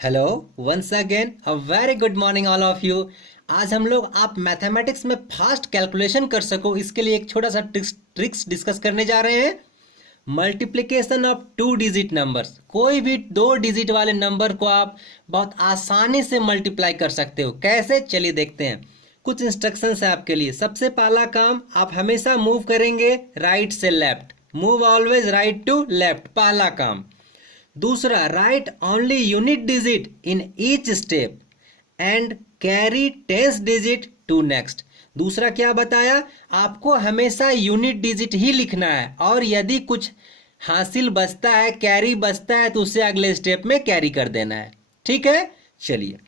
Hello once again a very good morning all of you. आज हम लोग आप मैथमेटिक्स में फास्ट कैलकुलेशन कर सको इसके लिए एक छोटा सा ट्रिक्स डिस्कस करने जा रहे हैं। Multiplication of two digit numbers, कोई भी दो डिजिट वाले नंबर को आप बहुत आसानी से मल्टीप्लाई कर सकते हो। कैसे, चलिए देखते हैं। कुछ इंस्ट्रक्शंस है आपके लिए। सबसे पहला काम, आप हमेशा मूव करेंगे राइट से left, move always right to left, पहला काम। दूसरा, right only unit digit in each step and carry tens digit to next. दूसरा क्या बताया, आपको हमेशा यूनिट डिजिट ही लिखना है और यदि कुछ हासिल बचता है, कैरी बचता है, तो उसे अगले स्टेप में कैरी कर देना है। ठीक है, चलिए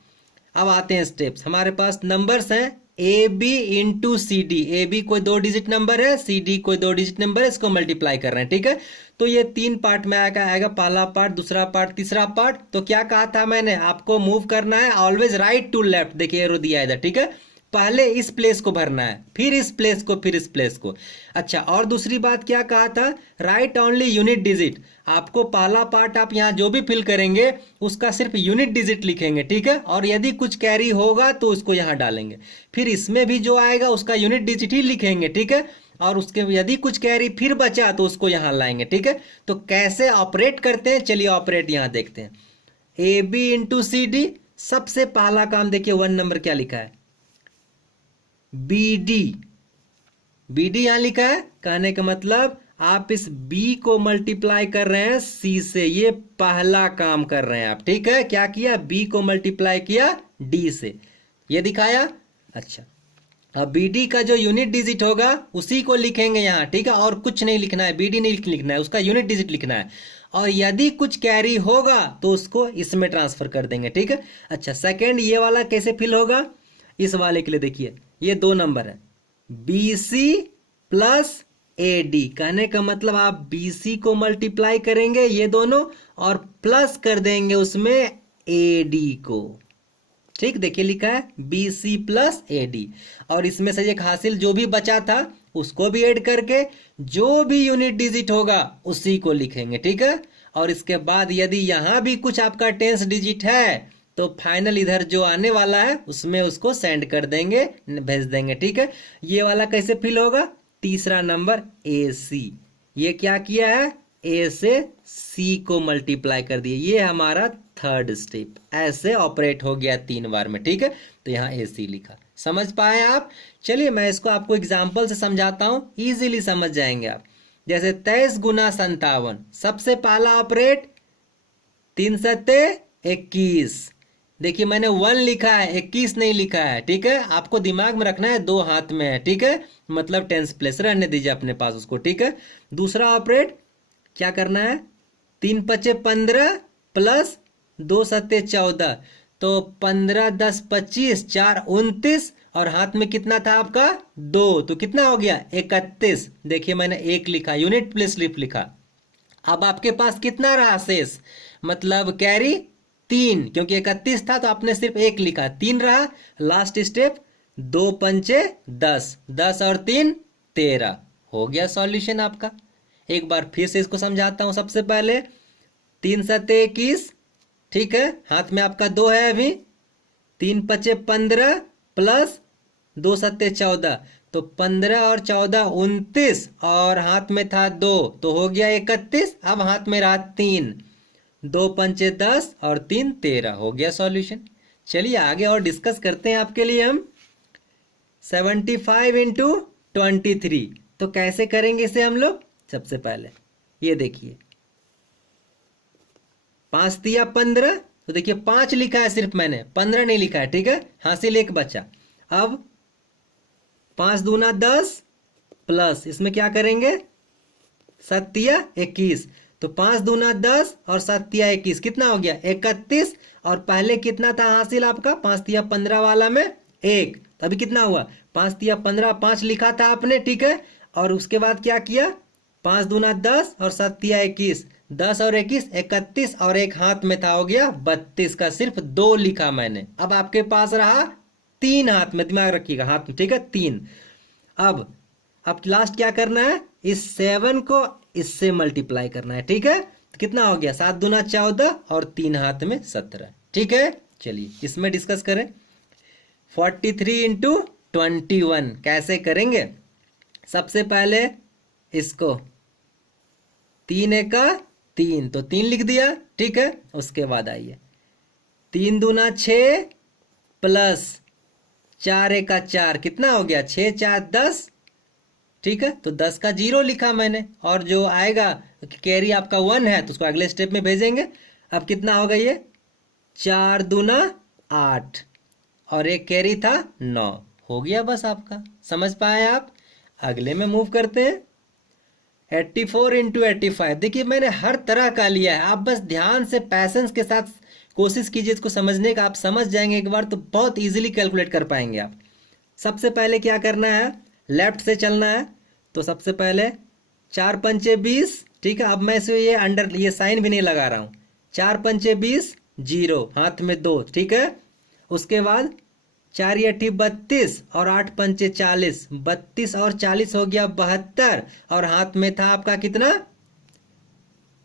अब आते हैं स्टेप्स। हमारे पास नंबर्स हैं A B into C D. A B कोई दो डिजिट नंबर है, सी डी कोई दो डिजिट नंबर है, इसको मल्टीप्लाई कर रहे हैं। ठीक है, तो ये तीन पार्ट में आएगा पहला पार्ट, दूसरा पार्ट, तीसरा पार्ट। तो क्या कहा था मैंने, आपको मूव करना है ऑलवेज राइट टू लेफ्ट। देखिए एरो दिया इधर। ठीक है, पहले इस प्लेस को भरना है, फिर इस प्लेस को, फिर इस प्लेस को। अच्छा, और दूसरी बात क्या कहा था, राइट ओनली यूनिट डिजिट। आपको पहला पार्ट आप यहाँ जो भी फिल करेंगे उसका सिर्फ यूनिट डिजिट लिखेंगे। ठीक है, और यदि कुछ कैरी होगा तो उसको यहाँ डालेंगे। फिर इसमें भी जो आएगा उसका यूनिट डिजिट ही लिखेंगे। ठीक है, और उसके यदि कुछ कैरी फिर बचा तो उसको यहाँ लाएंगे। ठीक है, तो कैसे ऑपरेट करते हैं, चलिए ऑपरेट यहाँ देखते हैं। A B into C D, सबसे पहला काम देखिए, 1 नंबर क्या लिखा है, बी डी। बी डी यहां लिखा है, कहने का मतलब आप इस बी को मल्टीप्लाई कर रहे हैं सी से। ये पहला काम कर रहे हैं आप। ठीक है, क्या किया, बी को मल्टीप्लाई किया डी से, ये दिखाया। अच्छा, अब बी डी का जो यूनिट डिजिट होगा उसी को लिखेंगे यहाँ। ठीक है, और कुछ नहीं लिखना है, बी डी नहीं लिखना है, उसका यूनिट डिजिट लिखना है। और यदि कुछ कैरी होगा तो उसको इसमें ट्रांसफर कर देंगे। ठीक है, अच्छा सेकंड, ये वाला कैसे फिल होगा, इस वाले के लिए देखिए, ये 2 नंबर है, B C plus A D. कहने का मतलब आप बी सी को मल्टीप्लाई करेंगे ये दोनों और प्लस कर देंगे उसमें ए डी को। ठीक, देखिए लिखा है B C plus A D, और इसमें से एक हासिल जो भी बचा था उसको भी ऐड करके जो भी यूनिट डिजिट होगा उसी को लिखेंगे। ठीक है, और इसके बाद यदि यहां भी कुछ आपका टेंस डिजिट है तो फाइनल इधर जो आने वाला है उसमें उसको सेंड कर देंगे, भेज देंगे। ठीक है, ये वाला कैसे फिल होगा, तीसरा नंबर ए सी। ये क्या किया है, ए से सी को मल्टीप्लाई कर दिए, ये हमारा थर्ड स्टेप। ऐसे ऑपरेट हो गया 3 बार में। ठीक है, तो यहाँ ए सी लिखा, समझ पाए आप। चलिए मैं इसको आपको एग्जाम्पल से समझाता हूं, इजीली समझ जाएंगे आप। जैसे 23 गुना 57, सबसे पहला ऑपरेट 3 सत्ते 21। देखिए मैंने 1 लिखा है, 21 नहीं लिखा है। ठीक है, आपको दिमाग में रखना है, 2 हाथ में है। ठीक है, मतलब टेंस प्लेस रहने दीजिए अपने पास उसको। ठीक है, दूसरा ऑपरेट क्या करना है, 3 पचे 15 प्लस 2 सत्ते 14, तो 15 10 25, 4 29, और हाथ में कितना था आपका 2, तो कितना हो गया 31। देखिए मैंने 1 लिखा, यूनिट प्लेस लिखा। अब आपके पास कितना रहा शेष, मतलब कैरी 3, क्योंकि 31 था तो आपने सिर्फ 1 लिखा, 3 रहा। लास्ट स्टेप 2 पंचे 10, 10 और 3 13, हो गया सॉल्यूशन आपका। एक बार फिर से इसको समझाता हूं। सबसे पहले 3 सत्ते 21, ठीक है, हाथ में आपका 2 है अभी, 3 पचे 15 प्लस 2 सत्ते 14, तो 15 और 14 29, और हाथ में था 2 तो हो गया 31। अब हाथ में रहा 3, 2 पंचे 10 और 3 13, हो गया सॉल्यूशन। चलिए आगे और डिस्कस करते हैं आपके लिए हम। 75 इंटू 23, तो कैसे करेंगे इसे हम लोग। सबसे पहले ये देखिए, 5 दिया 15, तो देखिए 5 लिखा है सिर्फ मैंने, 15 नहीं लिखा है। ठीक है, हासिल 1 बचा। अब 5 दूना 10 प्लस इसमें क्या करेंगे, 7 दिया 21, तो 5 दूना 10 और 7 दिया 21, कितना हो गया 31। और पहले कितना था हासिल आपका, 5 दिया 15 वाला में 1, तो अभी कितना हुआ 5 दिया 15, 5 लिखा था आपने। ठीक है, और उसके बाद क्या किया, 5 दूना 10 और 7 दिया 21, 10 और 21 31, और 1 हाथ में था, हो गया 32 का सिर्फ 2 लिखा मैंने। अब आपके पास रहा 3 हाथ में, दिमाग रखिएगा हाथ में। ठीक है, 3। अब लास्ट क्या करना है, इस 7 को इससे मल्टीप्लाई करना है। ठीक है, तो कितना हो गया, 7 दूना 14 और 3 हाथ में 17, ठीक है, चलिए इसमें डिस्कस करें। 43 इंटू 21 कैसे करेंगे? सबसे पहले इसको 3 एका 3 तो 3 लिख दिया, ठीक है। उसके बाद आइए 3 दूना 6 प्लस 4 एका 4 कितना हो गया? 6 4 10, ठीक है। तो 10 का 0 लिखा मैंने, और जो आएगा कैरी आपका 1 है तो उसको अगले स्टेप में भेजेंगे। अब कितना होगा ये? 4 दूना 8 और एक कैरी था 9, हो गया बस आपका। समझ पाए आप? अगले में मूव करते हैं। 84 इंटू 85, देखिए मैंने हर तरह का लिया है, आप बस ध्यान से पैसेंस के साथ कोशिश कीजिए इसको समझने का। आप समझ जाएंगे एक बार तो बहुत इजीली कैलकुलेट कर पाएंगे आप। सबसे पहले क्या करना है? लेफ्ट से चलना है। तो सबसे पहले 4 पंचे 20, ठीक है। अब मैं इसे ये अंडर ये साइन भी नहीं लगा रहा हूँ। 4 पंचे 20, 0 हाथ में 2, ठीक है। उसके बाद 4 या 32 और 8 पंचे 40, 32 और 40 हो गया 72, और हाथ में था आपका कितना?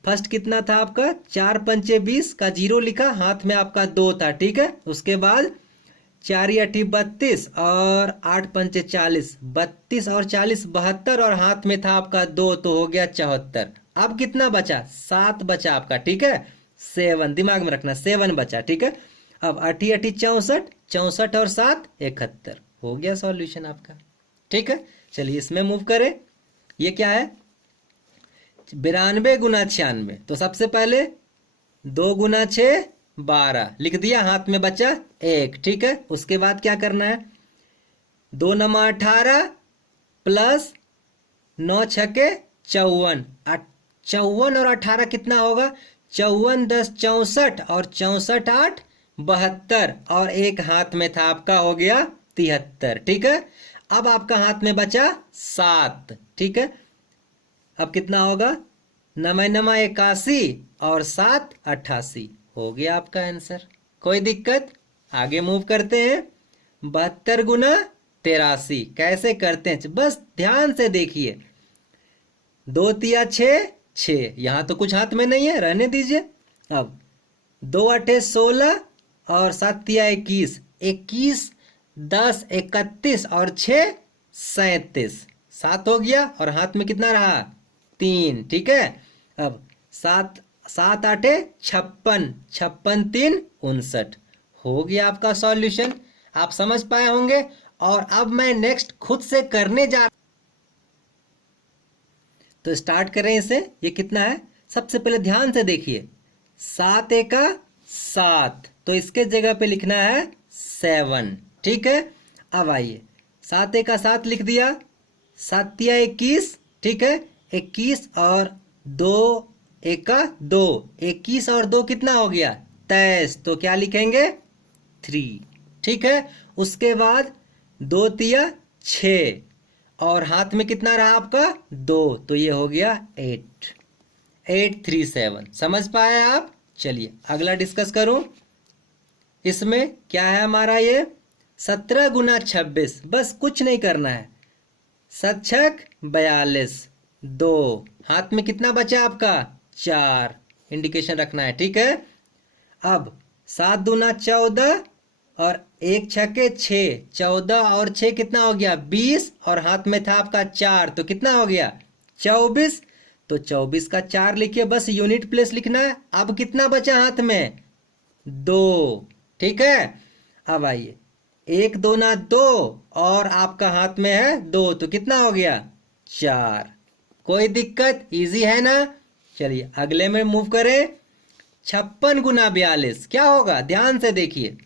फर्स्ट कितना था आपका? 4 पंचे 20 का 0 लिखा, हाथ में आपका 2 था, ठीक है। उसके बाद 4 या 32 और 8 पंचे 40, 32 और 40 72, और हाथ में था आपका 2, तो हो गया 74। अब कितना बचा? 7 बचा आपका, ठीक है। 7 दिमाग में रखना, 7 बचा, ठीक है। अब 8 8 64, 64 और 7 71, हो गया सॉल्यूशन आपका, ठीक है। चलिए इसमें मूव करें। ये क्या है? 92 गुना 96, तो सबसे पहले 2 गुना 6 12 लिख दिया, हाथ में बचा 1, ठीक है। उसके बाद क्या करना है? 2 नमा 18 प्लस 9 छके 54, 54 और 18 कितना होगा? 54 10 64, और 64 8 72, और एक हाथ में था आपका, हो गया 73, ठीक है। अब आपका हाथ में बचा 7, ठीक है। अब कितना होगा? 9 9 81 और 7 88, हो गया आपका आंसर। कोई दिक्कत? आगे मूव करते हैं। 72 गुना 83 कैसे करते हैं? बस ध्यान से देखिए। 2 तिया 6 6, यहां तो कुछ हाथ में नहीं है, रहने दीजिए। अब 2 8 16 और 7 तिया 21, 21 10 31 और 6 37, 7 हो गया, और हाथ में कितना रहा? 3, ठीक है। अब 7 7 8 56, 56 3 59, हो गया आपका सॉल्यूशन। आप समझ पाए होंगे। और अब मैं नेक्स्ट खुद से करने जा, तो स्टार्ट करें इसे। ये कितना है? सबसे पहले ध्यान से देखिए, 7 एका 7, तो इसके जगह पे लिखना है 7, ठीक है। अब आइए 7 एका 7 लिख दिया, 7 तिया 21, ठीक है। 21 और 2 एका 2, 21 और 2 कितना हो गया? 23, तो क्या लिखेंगे? 3, ठीक है। उसके बाद 2 तिया 6, और हाथ में कितना रहा आपका? 2, तो ये हो गया 8, 8 3 7। समझ पाए आप? चलिए अगला डिस्कस करूं। इसमें क्या है हमारा? ये 17 गुना 26, बस कुछ नहीं करना है। 7 छक 42, 2 हाथ में कितना बचा आपका? 4, इंडिकेशन रखना है, ठीक है। अब 7 दूना 14 और 1 छके 6, 14 और 6 कितना हो गया? 20, और हाथ में था आपका 4, तो कितना हो गया? 24, तो 24 का 4 लिखिए, बस यूनिट प्लेस लिखना है। अब कितना बचा हाथ में? 2, ठीक है। अब आइए 1 2 ना 2, और आपका हाथ में है 2, तो कितना हो गया? 4। कोई दिक्कत? इजी है ना? चलिए अगले में मूव करें। 56 गुना 42 क्या होगा? ध्यान से देखिए।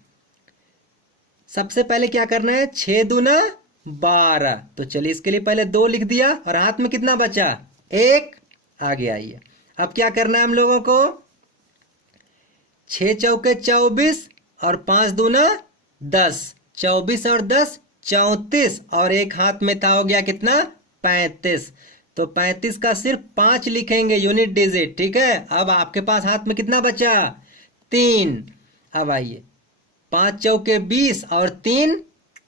सबसे पहले क्या करना है? 6 दूना 12, तो चलिए इसके लिए पहले 2 लिख दिया, और हाथ में कितना बचा? 1। आगे आइए, अब क्या करना है हम लोगों को? 6 चौके 24 और 5 दूना 10, 24 और 10 34, और एक हाथ में था, हो गया कितना? 35, तो 35 का सिर्फ 5 लिखेंगे यूनिट डिजिट, ठीक है। अब आपके पास हाथ में कितना बचा? 3। अब आइए 5 चौके 20 और 3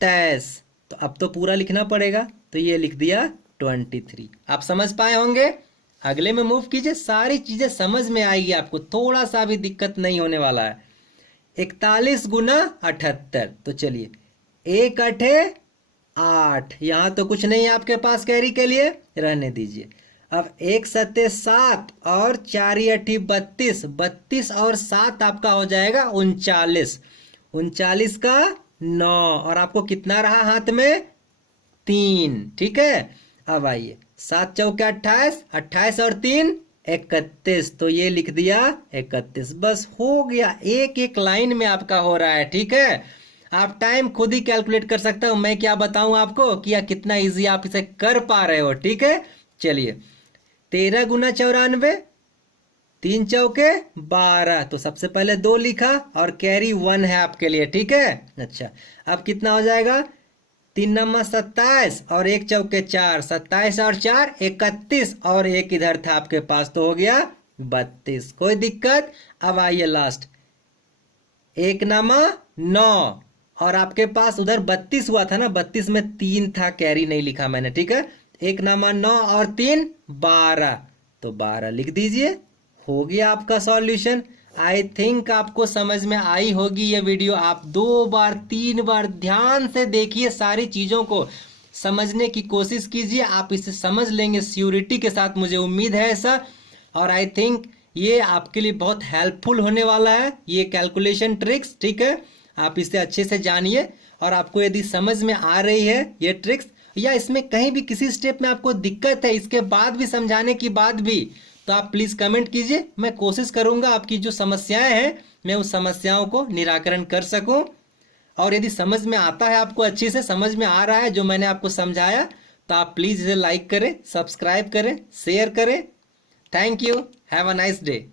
23, तो अब तो पूरा लिखना पड़ेगा, तो ये लिख दिया 23। आप समझ पाए होंगे। अगले में मूव कीजिए, सारी चीजें समझ में आएगी आपको, थोड़ा सा भी दिक्कत नहीं होने वाला है। 41 गुना 78। तो चलिए, 1 अठे 8, यहाँ तो कुछ नहीं है आपके पास कैरी के लिए, रहने दीजिए। अब 1 सत्ते 7 और 4 अठी 32, 32 और 7 आपका हो जाएगा 39, 39 का 9, और आपको कितना रहा हाथ में, 3। ठीक है, अब आइए, 7 चौके 28, 28 और 3 31, तो ये लिख दिया 31। बस हो गया, एक एक लाइन में आपका हो रहा है। ठीक है, आप टाइम खुद ही कैलकुलेट कर सकते हो, मैं क्या बताऊं आपको कि कितना इजी आप इसे कर पा रहे हो। ठीक है, चलिए, 13 गुना 94, 3 चौके 12, तो सबसे पहले 2 लिखा और कैरी 1 है आपके लिए। ठीक है, अच्छा, अब कितना हो जाएगा, 3 नंबर 27 और 1 चौके 4, 27 और 4 31, और 1 इधर था आपके पास, तो हो गया 32। कोई दिक्कत? अब आइए लास्ट, 1 नामा 9, और आपके पास उधर 32 हुआ था ना, 32 में 3 था, कैरी नहीं लिखा मैंने। ठीक है, 1 नामा 9 और 3 12, तो 12 लिख दीजिए। हो गया आपका सॉल्यूशन। आई थिंक आपको समझ में आई होगी ये वीडियो। आप 2 बार 3 बार ध्यान से देखिए, सारी चीज़ों को समझने की कोशिश कीजिए, आप इसे समझ लेंगे श्योरिटी के साथ, मुझे उम्मीद है ऐसा। और आई थिंक ये आपके लिए बहुत हेल्पफुल होने वाला है, ये कैलकुलेशन ट्रिक्स। ठीक है, आप इसे अच्छे से जानिए, और आपको यदि समझ में आ रही है ये ट्रिक्स, या इसमें कहीं भी किसी स्टेप में आपको दिक्कत है इसके बाद भी, समझाने की बाद भी, तो आप प्लीज़ कमेंट कीजिए। मैं कोशिश करूंगा आपकी जो समस्याएं हैं, मैं उस समस्याओं को निराकरण कर सकूं। और यदि समझ में आता है, आपको अच्छे से समझ में आ रहा है जो मैंने आपको समझाया, तो आप प्लीज़ इसे लाइक करें, सब्सक्राइब करें, शेयर करें। Thank you, have a nice day.